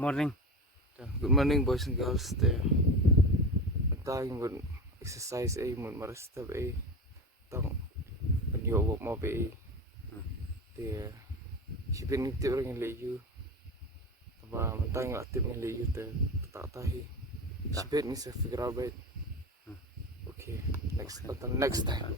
Morning. Good morning, boys and girls. Tayo mo exercise ay mo marastab ay tang panyo mo ba ay sipin niti orang yang leyu ba mantang aktif yang leyu tatahi sipin ni sa figure out it. Okay, next time.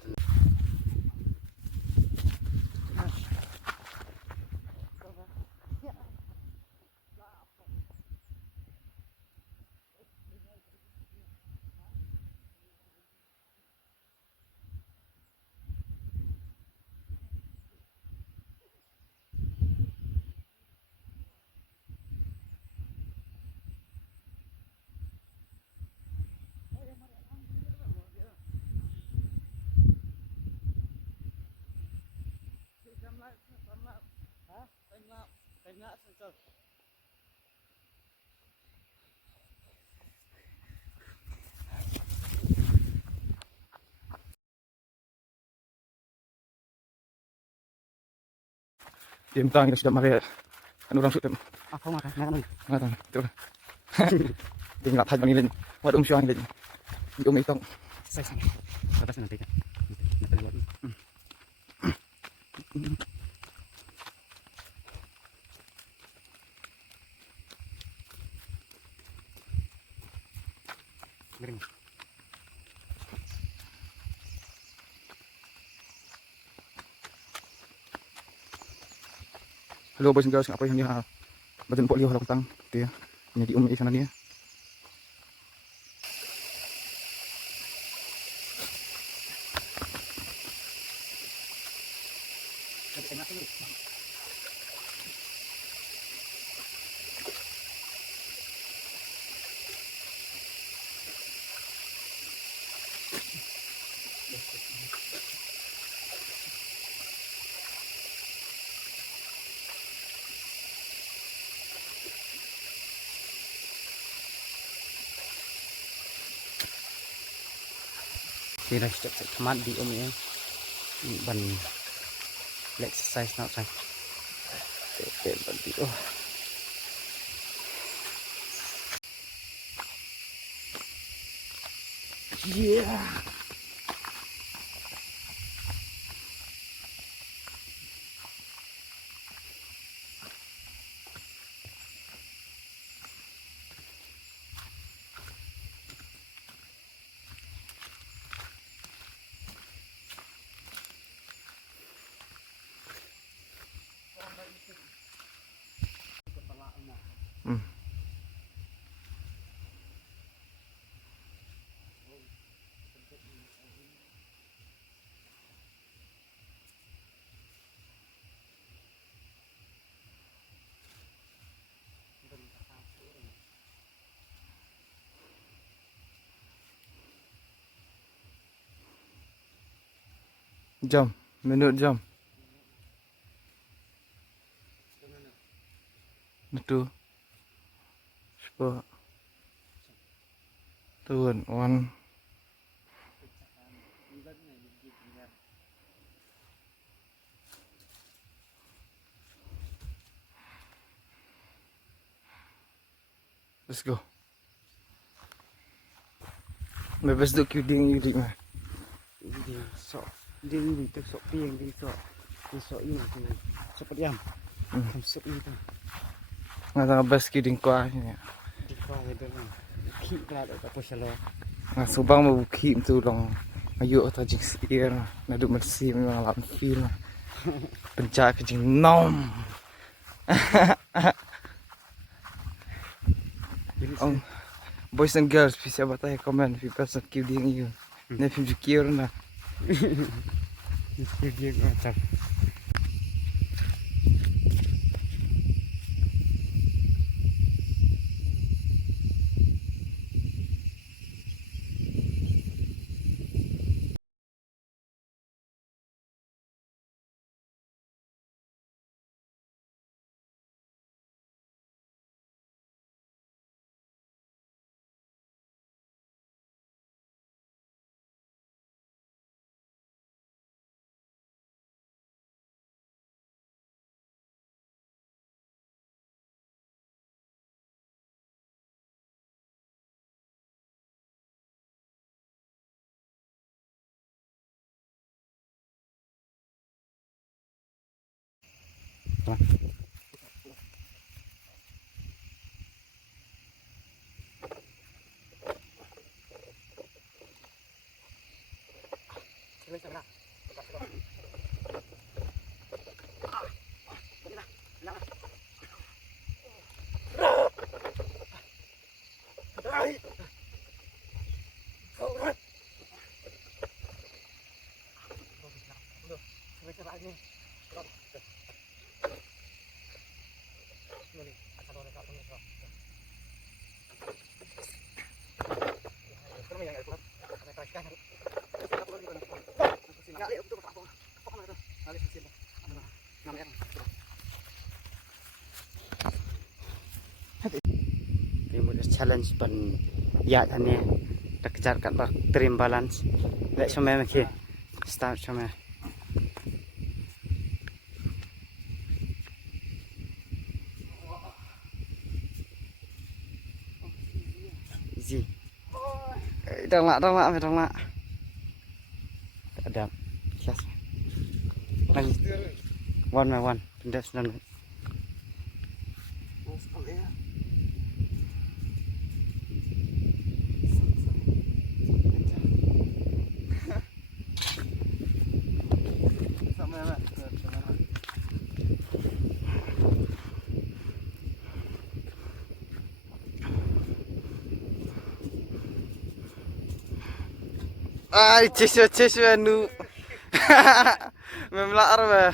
Dia mentang kita sudah makan kan orang sudah Ako makan. ngatang itu dia nggak tahu nilai waduh syuang nilai dia itong Saya sana. Batas nanti kan. Nanti buat. Miring. Halo boys and girls, apa yang dia badan polio halau tang itu ya ini di di sana dia. Thì là chụp thắm đi ôm nhé. Bằng exercise nào sai. Oke, berarti Yeah. jam, menurut jam. Itu coba turun one. Let's go. Bebas duk kuding yudik mah. Đi sọ đi từ sọ pieng đi sọ như nào thì sọ bát yam. Không sọ như thế. Ngatang bebas kuding kuah. Đi qua cái đó là khí ra được cái salo. Nah, subang mabuki tu long ayo ta jing sier na duk mersi memang lam feel. Pencak ke jing nom. Oh, boys and girls, bisa batai komen fi person kuding you. Ne fi jukir na. Dia macam kawan. Challenge ban ya thane tak kejar kat bak trim balance lek somai maki start somai easy đang lạ ada kelas lagi one by one pindah senang ai chesu anu memlar ba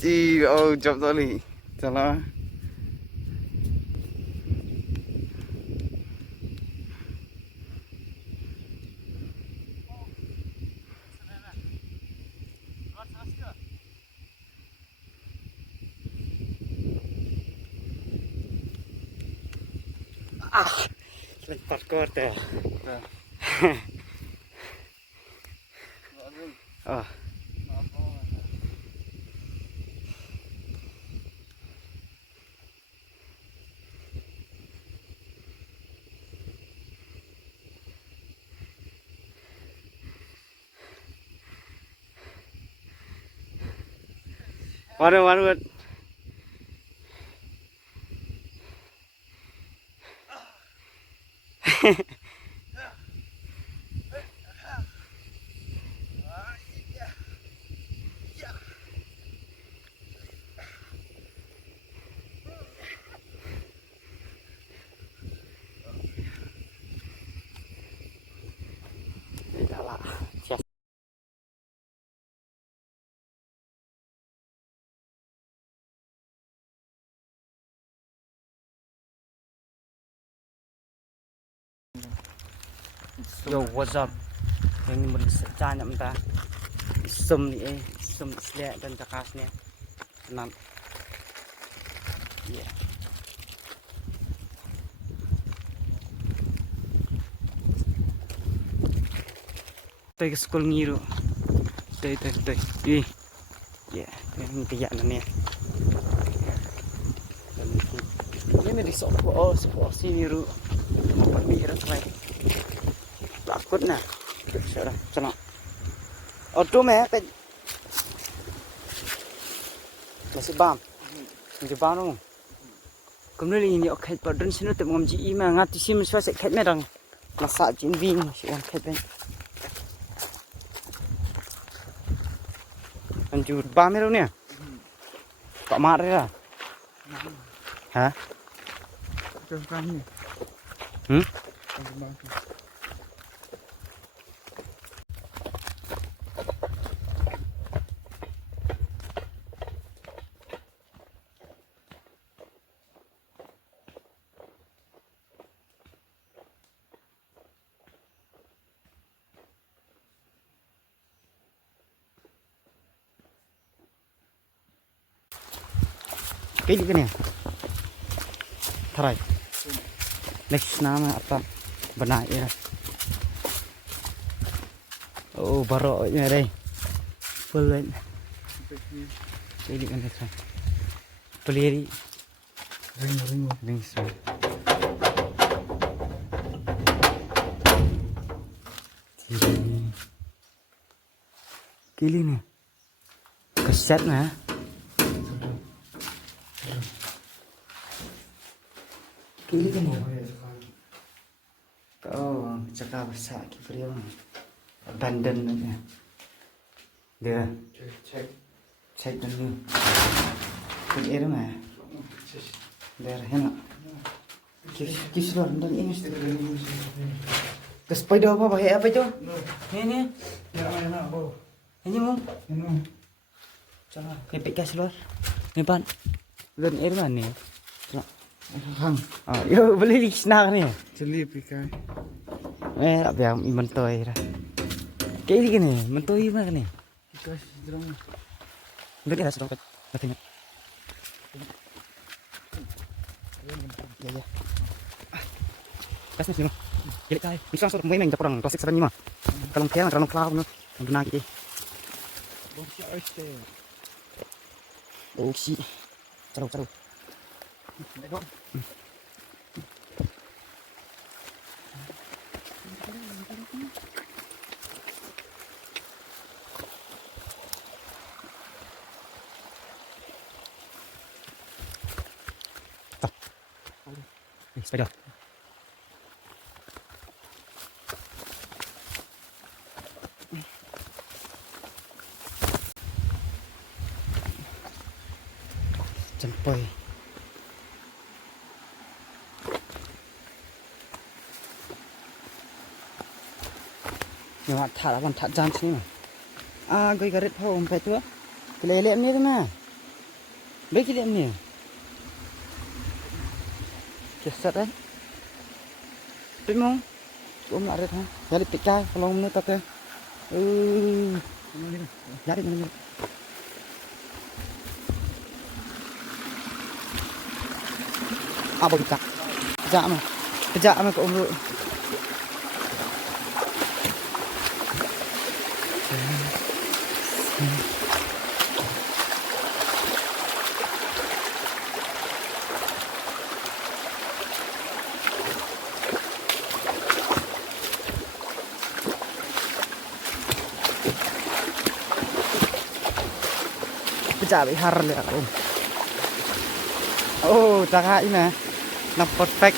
ji oh job toli chala lempar korte. Oh. One. Yo, what's up? Yang ini bersejarah mentah. Sum ni sum selek dan cakasnya. Enam. Yeah. Pergi ke sekolah ngiru. Tuh. Yeah, ini kayak ni. Ini di sopo sini ru. Permira try. Takut nah. Sudah, senang. Auto meh pe. Masih bam. Masih bam dong. Kemudian ini oke padahal sini tu mengam ji ima ngati sim suasa kat medang. Masak jin wing si orang kat ben. Anjur bam merau ni. Pak mak dia. Hah? Jangan ni. Kayak gini ya. Tarai. Next nama apa? Benar ya. Oh, baroknya deh. Full. Kayak gini kan. Peliri. Ring. Kili nih. Keset nah. Kili kan ya. Oh, cakap besar kipria. Abandon aja. Dia cek dulu. Cek air mah. Biar enak. Kis luar dan ini. Ke spider apa bahaya apa itu? Ini. Ya enak bro. Ini mau. Ini. Coba kepek gas luar. Ni pan. Dan air mana ni? Hang. Ah, yo beli snack ni. Jeli pikai. Apa yang mentoi dah. Kayak gini, mentoi mana ni? Pikai sedang. Beli dah sedikit. Katanya. Ya ya. Kasih sini. Jadi kai, bisa langsung main yang kurang klasik 75. Kalau kaya kalau cloud no, guna gitu. Bongsi oiste. Oh si. Seru. Tengok. Sepeda. Sampai. Nyawa tak lawan tak jam sini mah. Ah, gue garet pau umpai tu. Kelelek ni tu mah. Baik kelelek ni. Kesat eh. Pemong. Om nak red ha. Jadi pikai kalau menurut tak eh. Jadi mana? Apa kita? Kejak mah ke umur. Kejak bihar le aku. Oh, cakap ini nak perfect.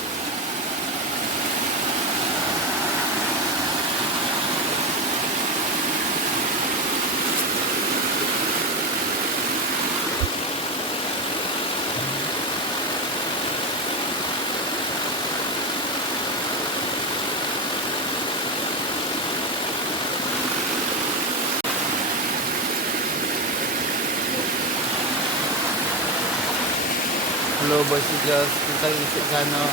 Hello boys and girls, kita visit sana.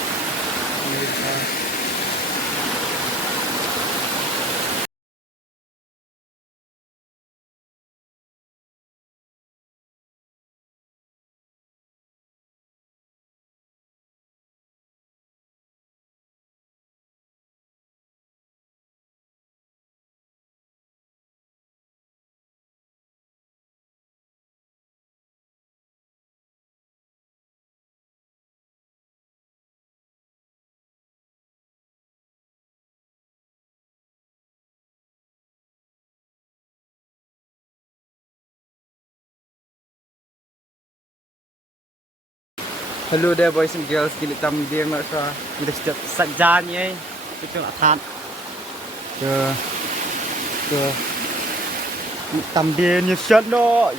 Hello there boys and girls, kini kami dia mereka sudah sejak sajanya itu atas ke tambien ni siapa?